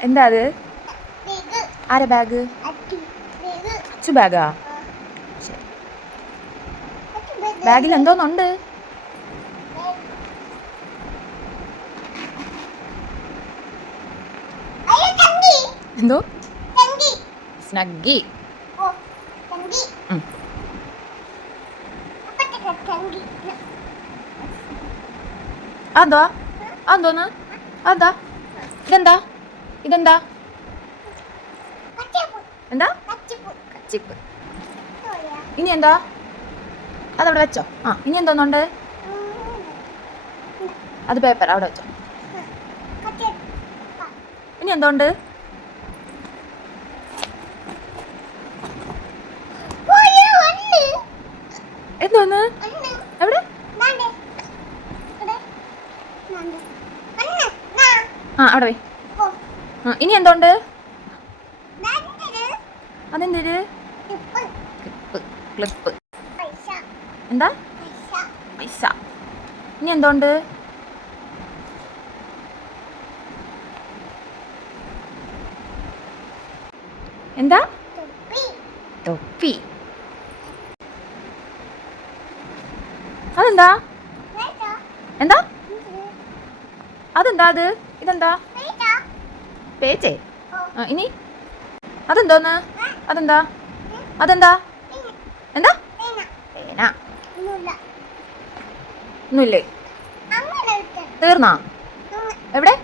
എന്താ അത്? ആരെ ബാഗ്? അച്ചു ബാഗാ. ബാഗിൽ എന്തോന്നുണ്ട്? എന്തോ? സ്നഗ്ഗി. ഉം. അതെന്താ അതെന്താ? ഇതെന്താ? ഇതെന്താ? എന്താ? കച്ചിപ്പ് ഇനി എന്താ? അതവിടെ വെച്ചോ. ആ ഇനി എന്തോന്നുണ്ട് അത് പേപ്പർ അവിടെ വെച്ചോ. ഇനി എന്തോണ്ട് എന്തോന്ന് എവിടെ? ആ അവിടെ വേ. ഇനി എന്തോണ്ട്? അതെന്തൊരു? ക്ലിപ്പ്. എന്താ? പൈസ. ഇനി എന്തുണ്ട്? എന്താ? തൊപ്പി. അതെന്താ? എന്താ? അതെന്താ അത്? ഇതെന്താ? പേച്ചേ. ഇനി? അതെന്തോന്ന്? അതെന്താ? അതെന്താ? എന്താ? പേന. ഒന്നുമില്ലേ? തീർന്നാ? എവിടെ?